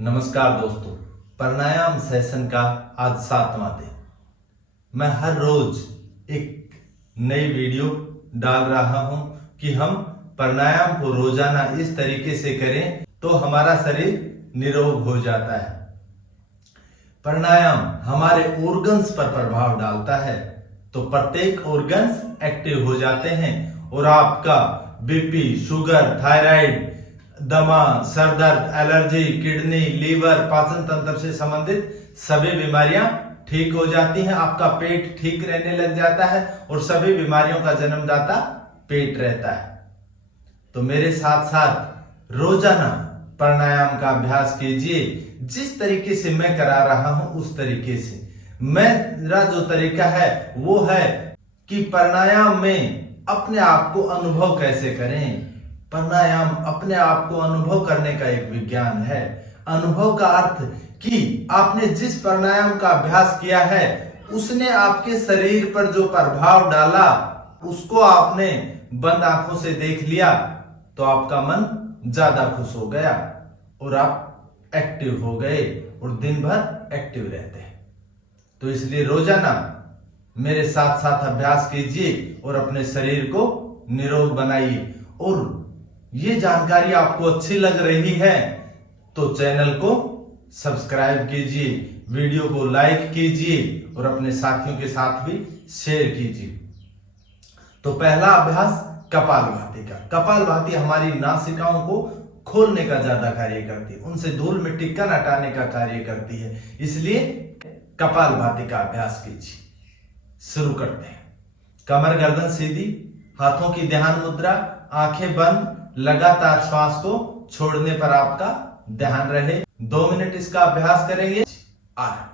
नमस्कार दोस्तों, प्राणायाम सेशन का आज 7वां दिन। मैं हर रोज एक नई वीडियो डाल रहा हूं कि हम प्राणायाम को रोजाना इस तरीके से करें तो हमारा शरीर निरोग हो जाता है। प्राणायाम हमारे ऑर्गन्स पर प्रभाव डालता है, तो प्रत्येक ऑर्गन्स एक्टिव हो जाते हैं और आपका बीपी, शुगर, थायराइड, दमा, सर दर्द, एलर्जी, किडनी, लीवर, पाचन तंत्र से संबंधित सभी बीमारियां ठीक हो जाती हैं। आपका पेट ठीक रहने लग जाता है और सभी बीमारियों का जन्मदाता पेट रहता है। तो मेरे साथ साथ रोजाना प्राणायाम का अभ्यास कीजिए। जिस तरीके से मैं करा रहा हूं उस तरीके से। मेरा जो तरीका है वो है कि प्राणायाम में अपने आप को अनुभव कैसे करें। प्राणायाम अपने आप को अनुभव करने का एक विज्ञान है। अनुभव का अर्थ कि आपने जिस प्राणायाम का अभ्यास किया है उसने आपके शरीर पर जो प्रभाव डाला उसको आपने बंद आंखों से देख लिया तो आपका मन ज्यादा खुश हो गया और आप एक्टिव हो गए और दिन भर एक्टिव रहते हैं। तो इसलिए रोजाना मेरे साथ साथ अभ्यास कीजिए और अपने शरीर को निरोग बनाइए। और ये जानकारी आपको अच्छी लग रही है तो चैनल को सब्सक्राइब कीजिए, वीडियो को लाइक कीजिए और अपने साथियों के साथ भी शेयर कीजिए। तो पहला अभ्यास कपालभाति का। कपालभाति हमारी नासिकाओं को खोलने का ज्यादा कार्य करती है, उनसे धूल मिट्टी कण हटाने का कार्य करती है। इसलिए कपालभाति का अभ्यास कीजिए। शुरू करते हैं। कमर गर्दन सीधी, हाथों की ध्यान मुद्रा, आंखें बंद, लगातार श्वास को छोड़ने पर आपका ध्यान रहे। 2 मिनट इसका अभ्यास करेंगे। आराम।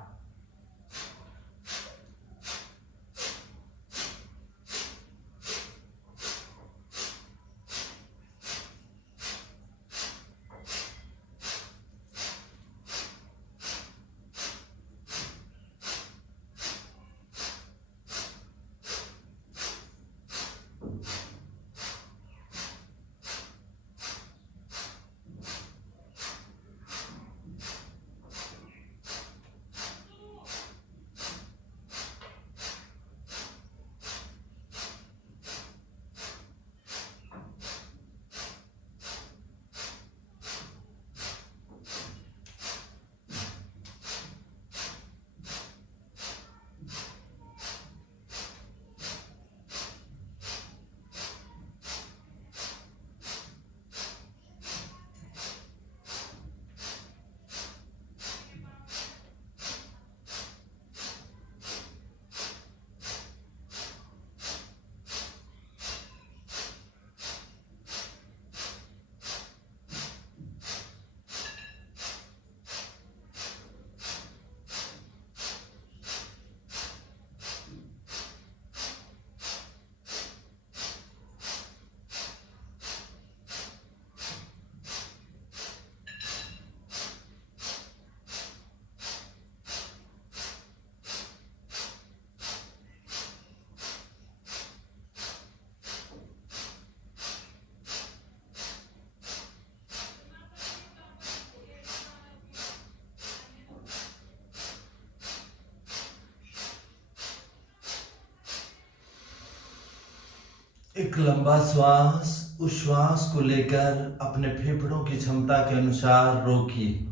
एक लंबा श्वास, उस श्वास को लेकर अपने फेफड़ों की क्षमता के अनुसार रोकिए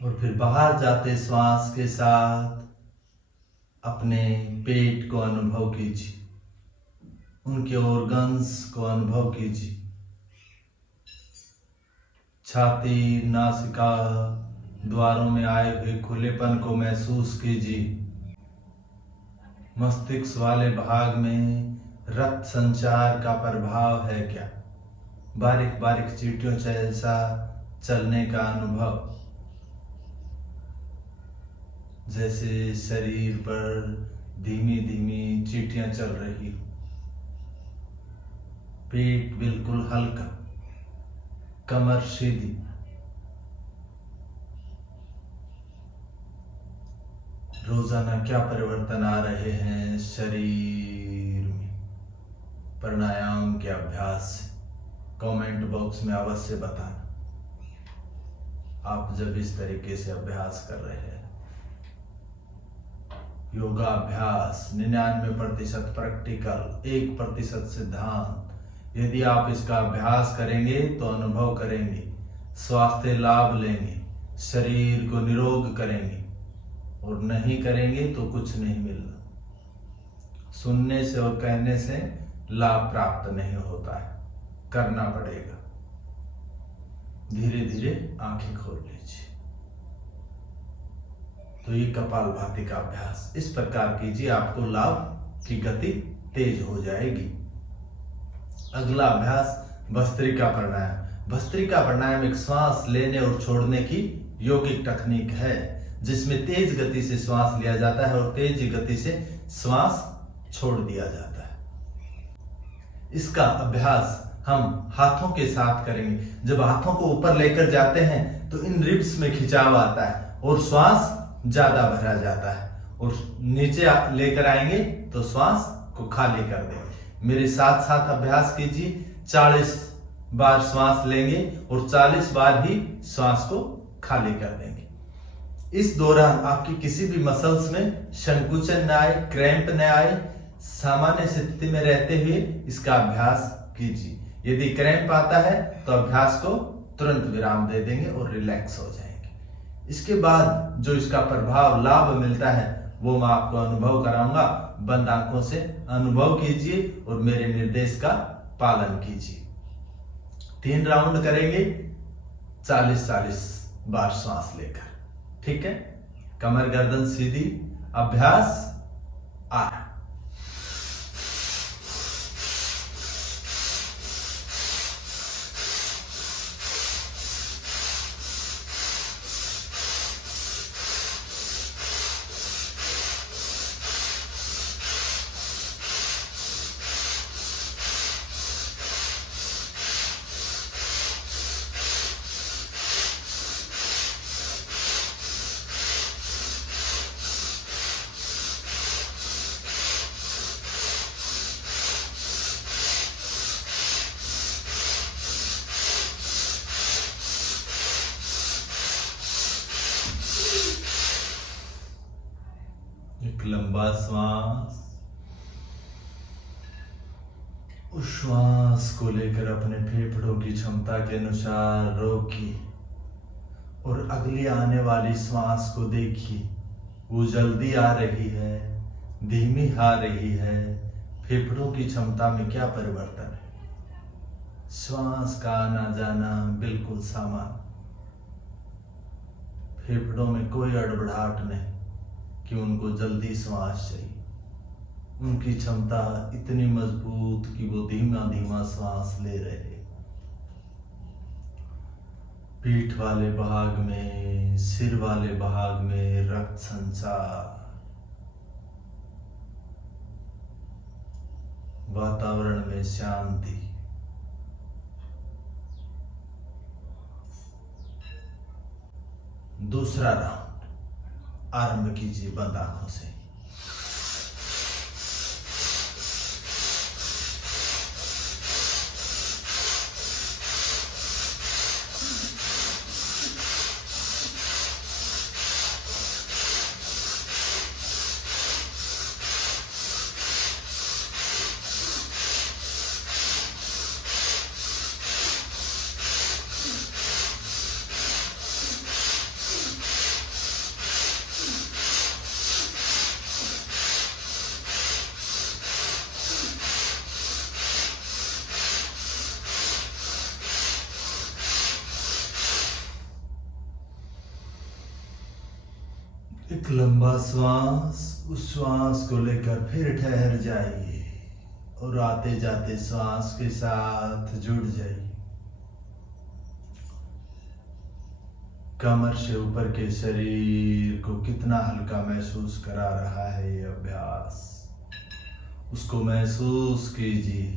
और फिर बाहर जाते श्वास के साथ अपने पेट को अनुभव कीजिए, उनके ऑर्गन्स को अनुभव कीजिए। छाती, नासिका द्वारों में आए हुए खुलेपन को महसूस कीजिए। मस्तिष्क वाले भाग में रक्त संचार का प्रभाव है क्या? बारीक बारीक चींटियों जैसा चलने का अनुभव, जैसे शरीर पर धीमी धीमी चींटियां चल रही। पेट बिल्कुल हल्का, कमर सीधी। रोजाना क्या परिवर्तन आ रहे हैं शरीर में प्राणायाम के अभ्यास से? कमेंट बॉक्स में अवश्य बताना। आप जब इस तरीके से अभ्यास कर रहे हैं। योगाभ्यास 99% प्रैक्टिकल, 1% सिद्धांत। यदि आप इसका अभ्यास करेंगे तो अनुभव करेंगे, स्वास्थ्य लाभ लेंगे, शरीर को निरोग करेंगे, और नहीं करेंगे तो कुछ नहीं मिलना। सुनने से और कहने से लाभ प्राप्त नहीं होता है, करना पड़ेगा। धीरे धीरे आंखें खोल लीजिए। तो ये कपालभाति का अभ्यास इस प्रकार कीजिए, आपको लाभ की गति तेज हो जाएगी। अगला अभ्यास भस्त्रिका प्राणायाम। भस्त्रिका प्राणायाम एक श्वास लेने और छोड़ने की यौगिक तकनीक है, जिसमें तेज गति से श्वास लिया जाता है और तेज गति से श्वास छोड़ दिया जाता है। इसका अभ्यास हम हाथों के साथ करेंगे। जब हाथों को ऊपर लेकर जाते हैं तो इन रिब्स में खिंचाव आता है और श्वास ज्यादा भरा जाता है, और नीचे लेकर आएंगे तो श्वास को खाली कर देंगे। मेरे साथ साथ अभ्यास कीजिए। 40 बार श्वास लेंगे और 40 बार ही श्वास को खाली कर देंगे। इस दौरान आपकी किसी भी मसल्स में संकुचन न आए, क्रैम्प न आए, सामान्य स्थिति में रहते हुए इसका अभ्यास कीजिए। यदि क्रैम्प आता है तो अभ्यास को तुरंत विराम दे देंगे और रिलैक्स हो जाएंगे। इसके बाद जो इसका प्रभाव लाभ मिलता है वो मैं आपको अनुभव कराऊंगा। बंद आंखों से अनुभव कीजिए और मेरे निर्देश का पालन कीजिए। 3 राउंड करेंगे, 40-40 बार श्वास लेकर। ठीक है, कमर गर्दन सीधी। अभ्यास आरंभ। एक लंबा श्वास, उस श्वास को लेकर अपने फेफड़ों की क्षमता के अनुसार रोकिए और अगली आने वाली श्वास को देखिए। वो जल्दी आ रही है, धीमी आ रही है, फेफड़ों की क्षमता में क्या परिवर्तन है। श्वास का आना जाना बिल्कुल सामान्य, फेफड़ों में कोई अड़बड़ाहट नहीं कि उनको जल्दी श्वास चाहिए। उनकी क्षमता इतनी मजबूत कि वो धीमा धीमा श्वास ले रहे। पीठ वाले भाग में, सिर वाले भाग में रक्त संचार, वातावरण में शांति। दूसरा राउंड आरंभ कीजिए बंद आंखों से। एक लंबा श्वास, उस श्वास को लेकर फिर ठहर जाइए और आते जाते श्वास के साथ जुड़ जाइए। कमर से ऊपर के शरीर को कितना हल्का महसूस करा रहा है ये अभ्यास, उसको महसूस कीजिए।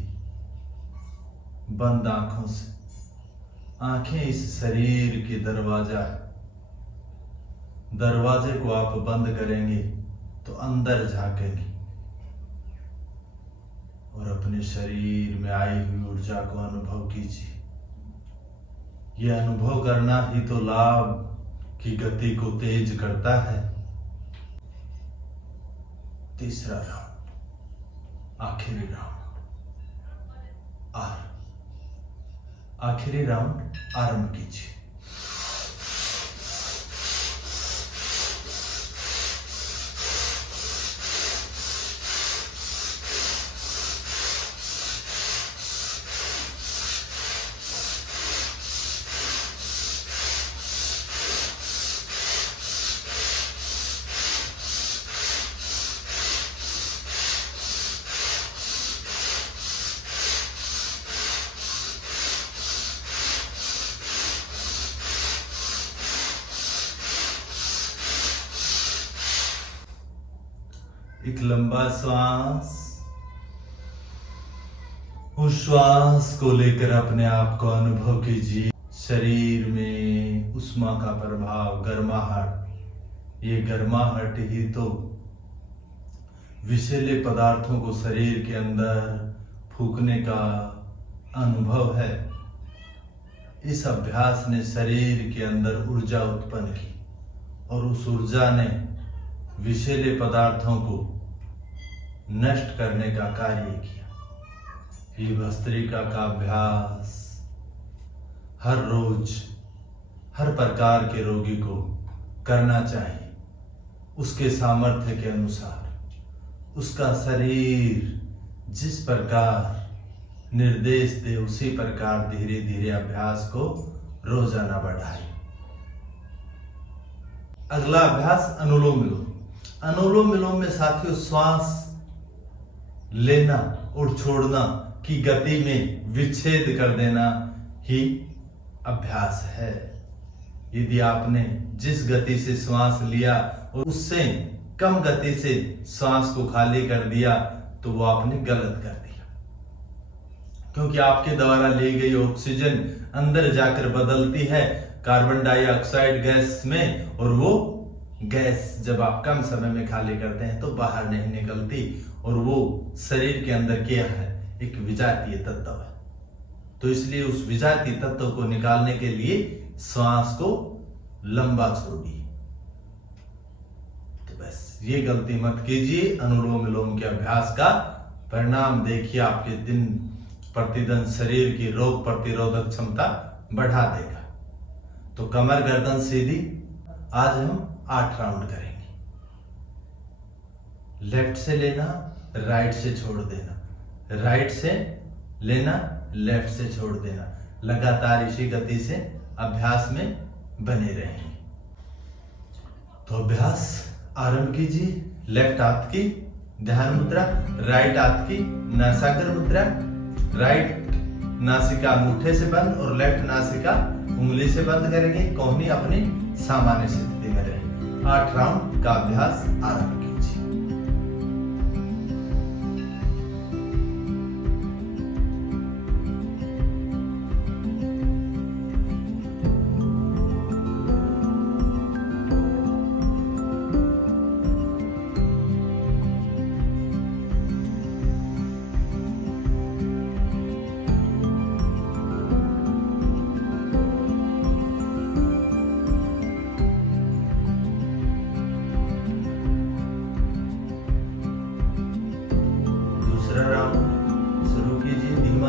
बंद आंखों से, आंखें इस शरीर के दरवाजा है। दरवाजे को आप बंद करेंगे तो अंदर झांकेंगे और अपने शरीर में आई हुई ऊर्जा को अनुभव कीजिए। ये अनुभव करना ही तो लाभ की गति को तेज करता है। तीसरा राउंड, आखिरी राउंड, और आखिरी राउंड आरंभ कीजिए। एक लंबा श्वास, उस श्वास को लेकर अपने आप को अनुभव कीजिए। शरीर में उष्मा का प्रभाव, गर्माहट, ये गर्माहट ही तो विषैले पदार्थों को शरीर के अंदर फूकने का अनुभव है। इस अभ्यास ने शरीर के अंदर ऊर्जा उत्पन्न की और उस ऊर्जा ने विषैले पदार्थों को नष्ट करने का कार्य किया। ये भस्त्रिका का अभ्यास हर रोज हर प्रकार के रोगी को करना चाहिए, उसके सामर्थ्य के अनुसार। उसका शरीर जिस प्रकार निर्देश दे उसी प्रकार धीरे धीरे अभ्यास को रोजाना बढ़ाए। अगला अभ्यास अनुलोम विलोम। अनुलोम विलोम में साथियों श्वास लेना और छोड़ना की गति में विच्छेद कर देना ही अभ्यास है। यदि आपने जिस गति से श्वास लिया और उससे कम गति से श्वास को खाली कर दिया तो वो आपने गलत कर दिया, क्योंकि आपके द्वारा ली गई ऑक्सीजन अंदर जाकर बदलती है कार्बन डाइऑक्साइड गैस में, और वो गैस जब आप कम समय में खाली करते हैं तो बाहर नहीं निकलती, और वो शरीर के अंदर क्या है, एक विजातीय तत्व है। तो इसलिए उस विजातीय तत्व को निकालने के लिए श्वास को लंबा छोड़िए। तो बस ये गलती मत कीजिए। अनुलोम विलोम के अभ्यास का परिणाम देखिए, आपके दिन प्रतिदिन शरीर की रोग प्रतिरोधक क्षमता बढ़ा देगा। तो कमर गर्दन सीधी। आज हम 8 राउंड करेंगे। लेफ्ट से लेना, राइट से छोड़ देना, राइट से लेना, लेफ्ट से छोड़ देना। लगातार इसी गति से अभ्यास में बने रहेंगे। तो अभ्यास आरंभ कीजिए। लेफ्ट हाथ की ध्यान मुद्रा, राइट हाथ की नासाग्र मुद्रा। राइट नासिका अंगूठे से बंद और लेफ्ट नासिका उंगली से बंद करेंगे। कोहनी अपनी सामान्य स्थिति में रहेगी। 8 राउंड का अभ्यास आरंभ कीजिए।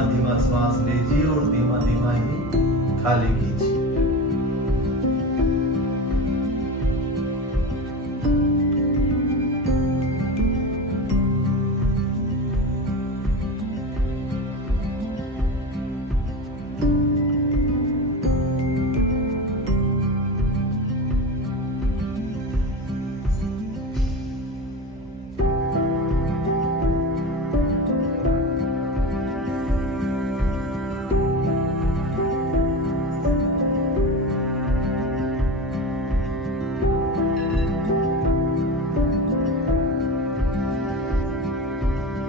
धीमा श्वास लीजिए और धीमा धीमा ही खाली कीजिए।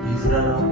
तीसरा राउंड।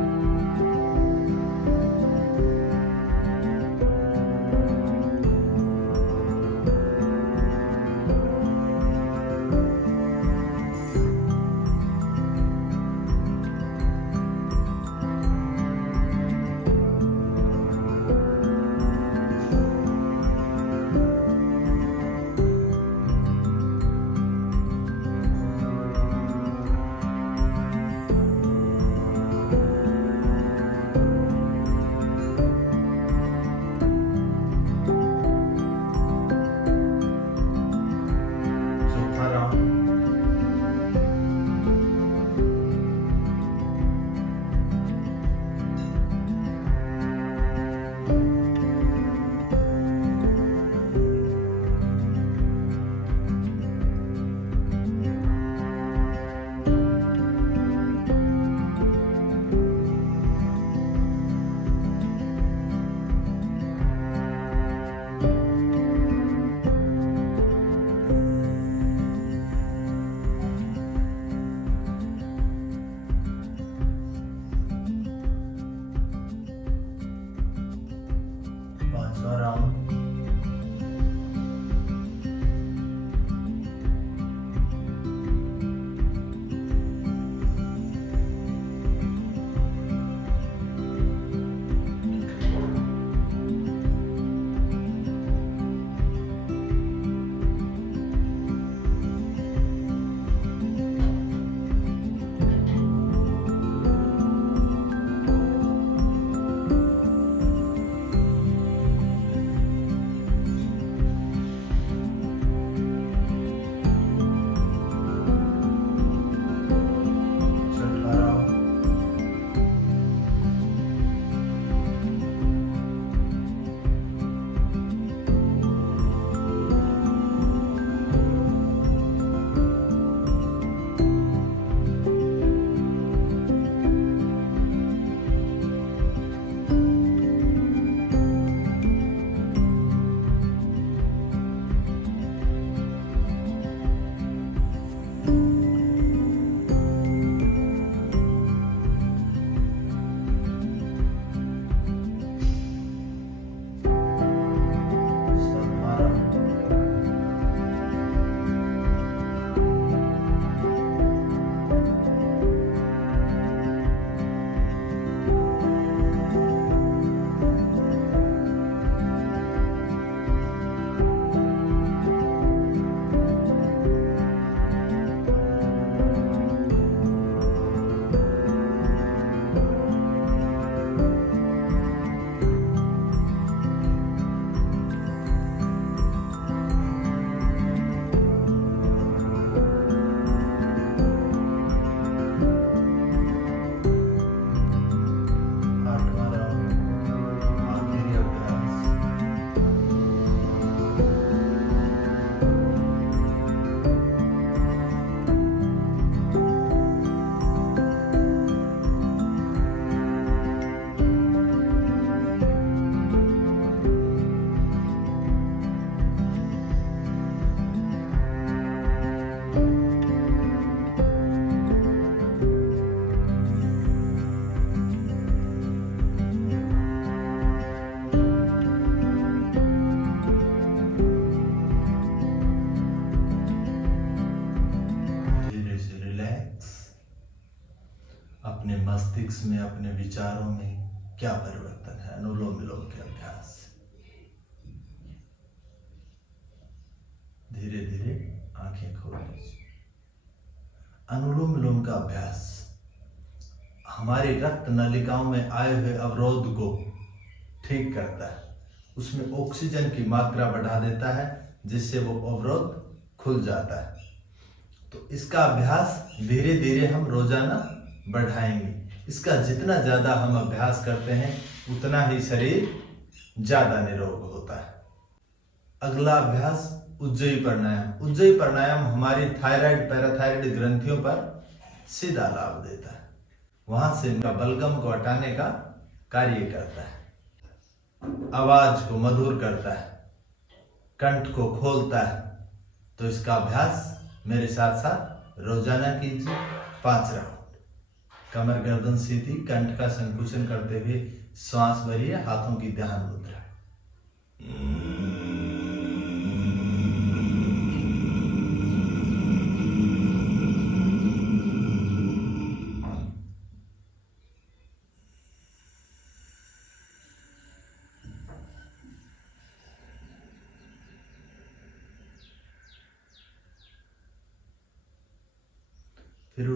मस्तिष्क में, अपने विचारों में क्या परिवर्तन है अनुलोम विलोम के अभ्यास से। धीरे धीरे आंखें खोल लीजिए। अनुलोम विलोम का अभ्यास हमारी रक्त नलिकाओं में आए हुए अवरोध को ठीक करता है, उसमें ऑक्सीजन की मात्रा बढ़ा देता है, जिससे वो अवरोध खुल जाता है। तो इसका अभ्यास धीरे धीरे हम रोजाना बढ़ाएंगे। इसका जितना ज्यादा हम अभ्यास करते हैं उतना ही शरीर ज्यादा निरोग होता है। अगला अभ्यास उज्जयी प्राणायाम। उज्जयी प्राणायाम हमारी थायराइड पैराथायराइड ग्रंथियों पर सीधा लाभ देता है, वहां से बलगम को हटाने का कार्य करता है, आवाज को मधुर करता है, कंठ को खोलता है। तो इसका अभ्यास मेरे साथ साथ रोजाना कीजिए। 5 राउंड। कमर गर्दन सीधी, कंठ का संकुचन करते हुए श्वास भरिए, हाथों की ध्यान मुद्रा। फिर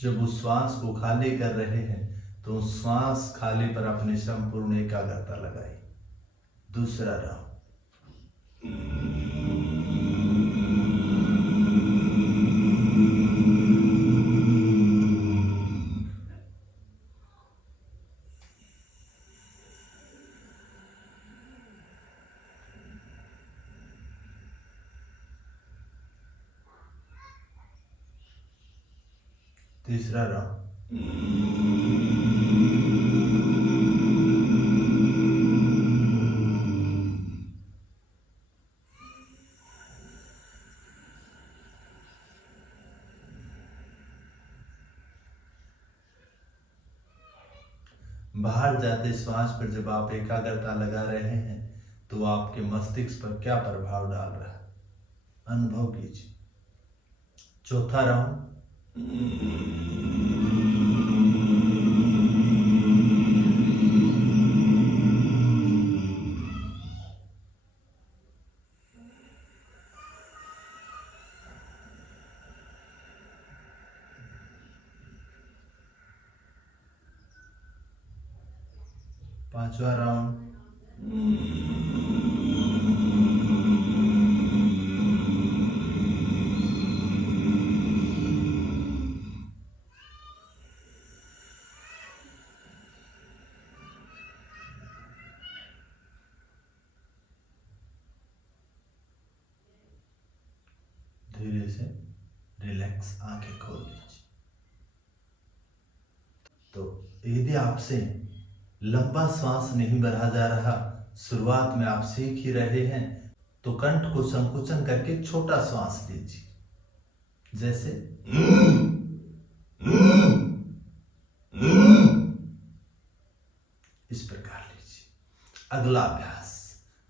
जब उस श्वास को खाली कर रहे हैं तो उस श्वास खाली पर अपनी संपूर्ण एकाग्रता लगाई। दूसरा राउंड। तीसरा राउंड। बाहर जाते श्वास पर जब आप एकाग्रता लगा रहे हैं तो आपके मस्तिष्क पर क्या प्रभाव डाल रहा है, अनुभव कीजिए। चौथा राउंड। पांचवा राउंड। धीरे से रिलैक्स, आंखें खोल लीजिए। तो यदि आपसे लंबा श्वास नहीं भरा जा रहा, शुरुआत में आप सीख ही रहे हैं, तो कंठ को संकुचन करके छोटा श्वास लीजिए, जैसे इस प्रकार लीजिए। अगला अभ्यास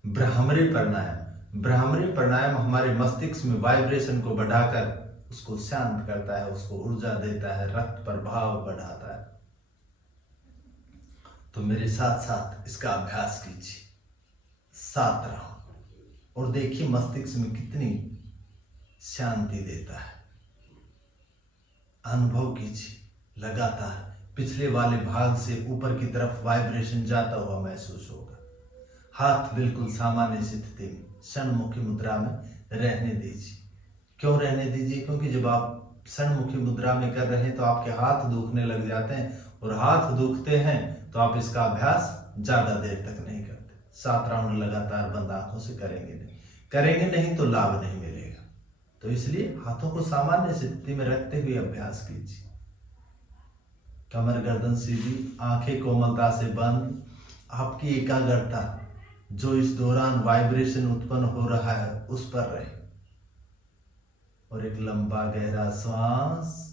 भ्रामरी प्राणायाम। भ्रामरी प्राणायाम हमारे मस्तिष्क में वाइब्रेशन को बढ़ाकर उसको शांत करता है, उसको ऊर्जा देता है, रक्त प्रभाव बढ़ाता है। तो मेरे साथ साथ इसका अभ्यास कीजिए। 7 राउंड और देखिए मस्तिष्क में कितनी शांति देता है। अनुभव कीजिए। लगातार पिछले वाले भाग से ऊपर की तरफ वाइब्रेशन जाता हुआ महसूस होगा। हाथ बिल्कुल सामान्य स्थिति में षणमुखी मुद्रा में रहने दीजिए। क्यों रहने दीजिए? क्योंकि जब आप षणमुखी मुद्रा में कर रहे हैं तो आपके हाथ दुखने लग जाते हैं, और हाथ दुखते हैं तो आप इसका अभ्यास ज्यादा देर तक नहीं करते। 7 राउंड लगातार बंद आंखों से करेंगे नहीं तो लाभ नहीं मिलेगा। तो इसलिए हाथों को सामान्य स्थिति में रखते हुए अभ्यास कीजिए। कमर गर्दन सीधी, आंखें कोमलता से बंद। आपकी एकाग्रता जो इस दौरान वाइब्रेशन उत्पन्न हो रहा है उस पर रहे, और एक लंबा गहरा श्वास।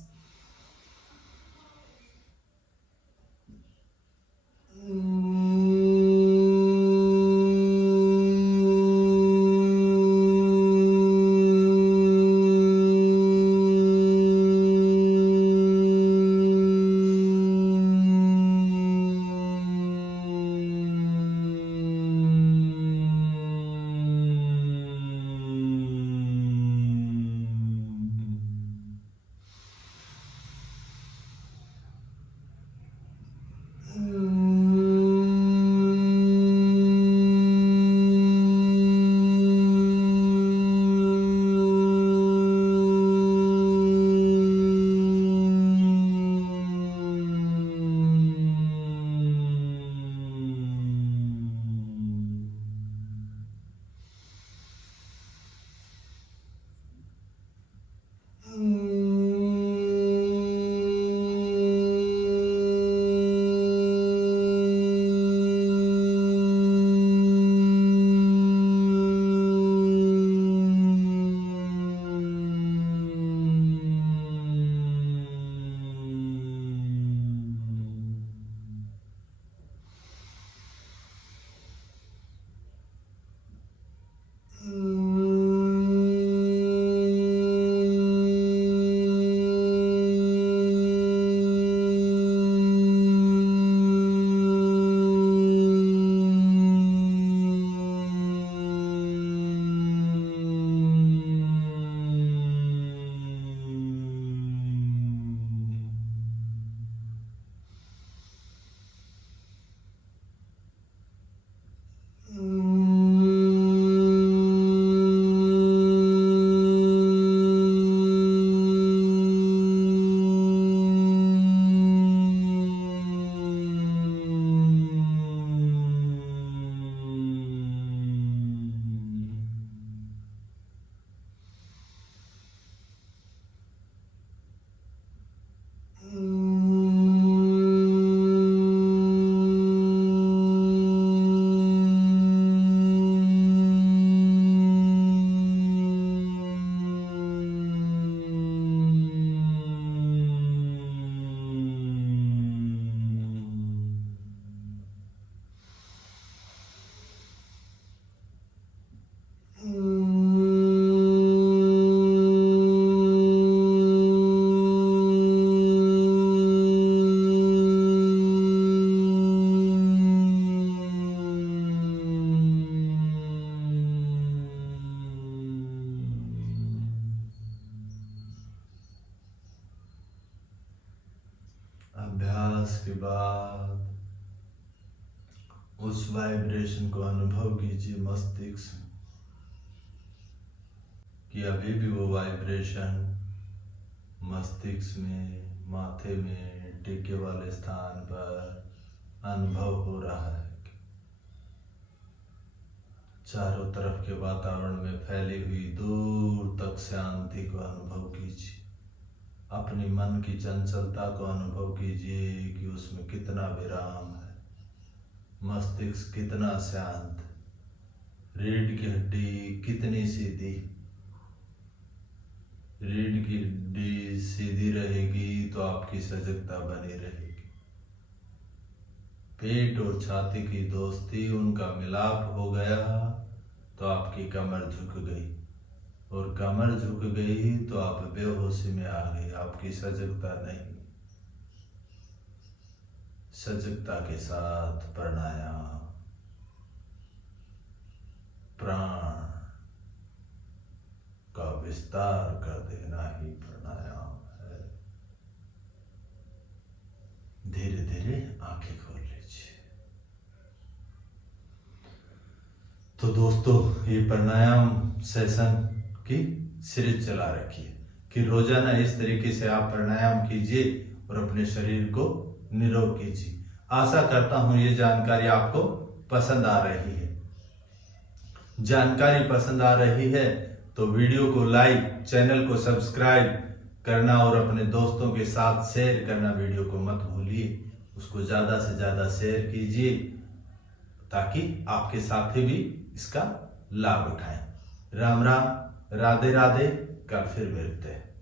उसके बाद उस वाइब्रेशन को अनुभव कीजिए मस्तिष्क में कि अभी भी वो वाइब्रेशन मस्तिष्क में, माथे में, टीके वाले स्थान पर अनुभव हो रहा है। चारों तरफ के वातावरण में फैली हुई दूर तक शांति को अनुभव कीजिए। अपने मन की चंचलता को अनुभव कीजिए कि उसमें कितना विराम है, मस्तिष्क कितना शांत, रीढ़ की हड्डी कितनी सीधी। रीढ़ की हड्डी सीधी रहेगी तो आपकी सजगता बनी रहेगी। पेट और छाती की दोस्ती, उनका मिलाप हो गया तो आपकी कमर झुक गई, और कमर झुक गई तो आप बेहोशी में आ गए, आपकी सजगता नहीं। सजगता के साथ प्राणायाम, प्राण का विस्तार कर देना ही प्राणायाम है। धीरे धीरे आंखें खोल लीजिए। तो दोस्तों, ये प्राणायाम सेशन की सीरीज चला रखी है कि रोजाना इस तरीके से आप प्राणायाम कीजिए और अपने शरीर को निरोग कीजिए। आशा करता हूं ये जानकारी आपको पसंद आ रही है। जानकारी पसंद आ रही है तो वीडियो को लाइक, चैनल को सब्सक्राइब करना और अपने दोस्तों के साथ शेयर करना वीडियो को मत भूलिए। उसको ज़्यादा से ज़्यादा शेयर कीजिए ताकि आपके साथी भी इसका लाभ उठाएं। राम राम, राधे राधे। कल फिर मिलते हैं।